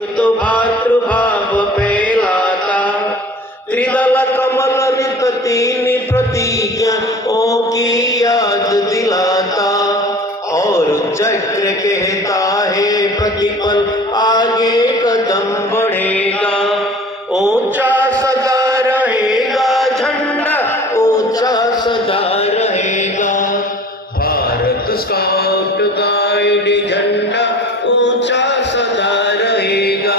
तो भातृभाव फैलाता, त्रिदल कमल नित तीन प्रतिज्ञा ओ की याद दिलाता, और चक्र कहता है प्रतिपल आगे कदम बढ़ेगा, ऊंचा सदा रहेगा झंडा, ऊंचा सदा रहेगा, भारत स्काउट गाइड झंडा ऊंचा सदा रहेगा।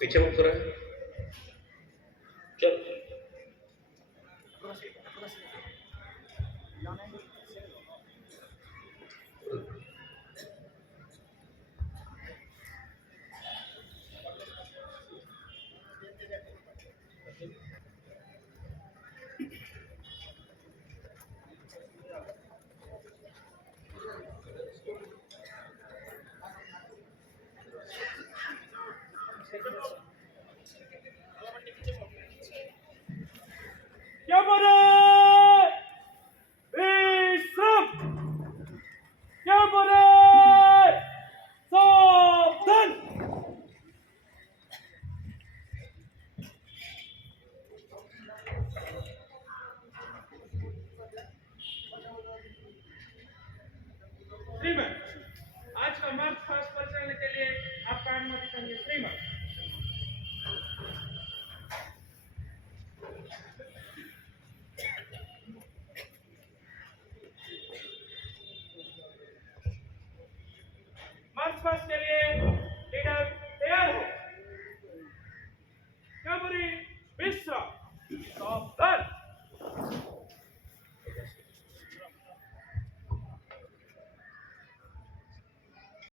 पीछे मुख रहा है।